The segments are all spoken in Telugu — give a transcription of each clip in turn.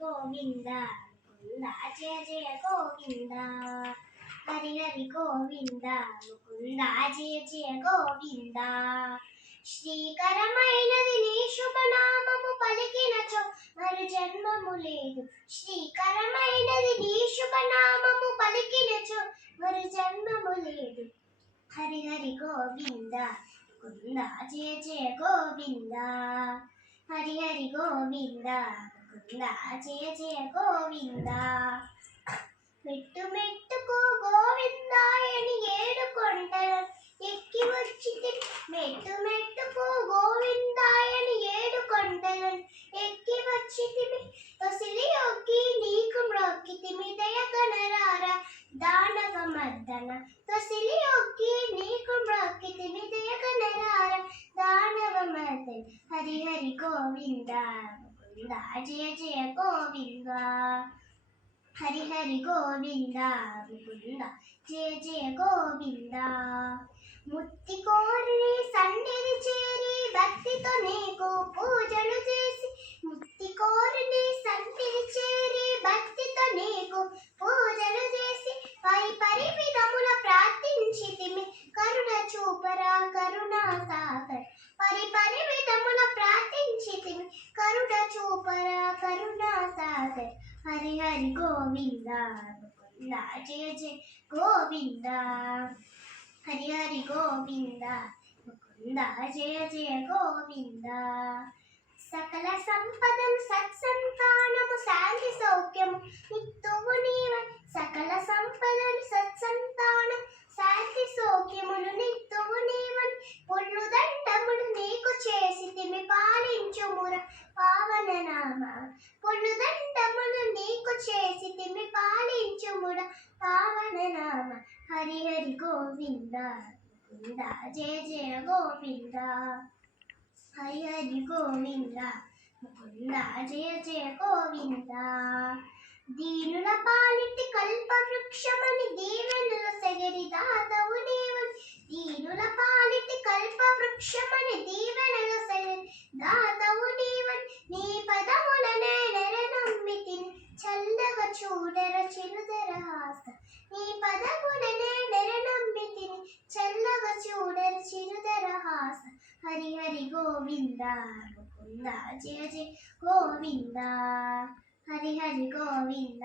గోవింద ముకుంద జయ జయ గోవింద హరి హరి గోవింద ముకుంద జయ జయ గోవింద శ్రీకరమైనది నీ శుభనామము పలికినచో మరు జన్మము లేదు శ్రీకరమైనది నీ శుభనామము పలికినచో మరు జన్మము లేదు హరి హరి గోవింద ముకుంద జయ జయ గోవింద హరి హరి గోవింద ముకుంద జయ జయ గోవింద మెట్టు మెట్టుకు గోవిందాయని ఏడు కొండలు ఎక్కి వచ్చింది మెట్టు మెట్టుకు గోవిందాయని ఏడు కొండలు ఎక్కి వచ్చింది తొసిలి ఒక్కి నీకు మ్రొక్కితిమి దయగనరారా దానవ మర్దన తొసిలి ఒక్కి నీకు మ్రొక్కితిమి దయగనరారా దానవ మర్దన హరి హరి గోవింద ముకుంద జయ జయ గోవింద హరి హరి గోవింద ముకుంద జయ జయ గోవింద ముక్తి కోరి సన్నిధి చేరి భక్తితో నీకు పూజలు చేసి ముక్తి కోరి సన్నిధి చేరి భక్తితో నీకు పూజలు చేసి పై పరి విధముల ప్రార్థించితిమి కరుణ చూపరా కరుణా సాగర్ పరి పరి విధముల ప్రార్థించితిమి కరుణ చూపరా కరుణా సాగర్ హరి హరి గోవింద ముకుంద జయ జయ గోవింద హరి హరి గోవింద ముకుంద జయ జయ గోవింద సకల సంపదను సత్సంతానము శాంతి సౌఖ్యము నిత్తువు నీవై సకల సంపదను సత్సంతానం శాంతి సౌఖ్యములు నిత్తువు నీవని పొల్లు దండములు నీకు చేసితిమి పాలించుముర పావన నామ పొల్లు దండములు నీకు చేసితిమి పాలించుముర పావన నామ హరి హరి గోవింద ముకుంద జయ జయ గోవింద హరి హరి గోవింద ముకుంద జయ జయ గోవింద దీనుల పాలిటి కల్ప వృక్షమని దీవెనుల సెగరి దాతవు నీవని దీనుల పాలిటి కల్ప వృక్షమని దీవెనుల సెగరి దాతవు నీవని నీ పదములనే నెరనమ్మితిని చల్లగా చూడర చిరుదర హాస నీ పదములనే నెరనమ్మితిని చల్లగా చూడర చిరుదర హాస హరి హరి గోవింద ముకుంద జయ జయ గోవింద హరి హరి గోవింద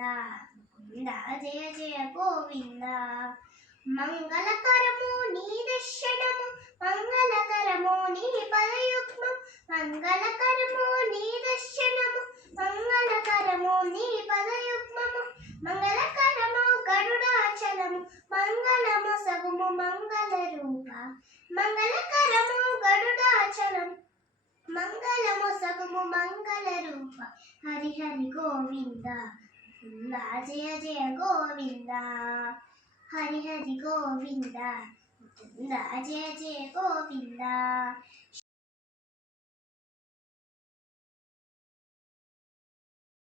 ముకుంద జయ జయ గోవింద మంగళకరము నీ దర్శనము మంగళకరము నీ పదయుగ్మం మంగళకరము నీ దర్శనము మంగళకరము నీ పదయుగ్మము మంగళకరము గరుడాచలము మంగళము సగుము మంగళ రూప మంగళకరము గరుడాచలం మంగళము సగుము మంగళ రూప హరి హరి గోవింద ముకుంద జయ జయ గోవింద హరి హరి గోవింద ముకుంద జయ జయ గోవింద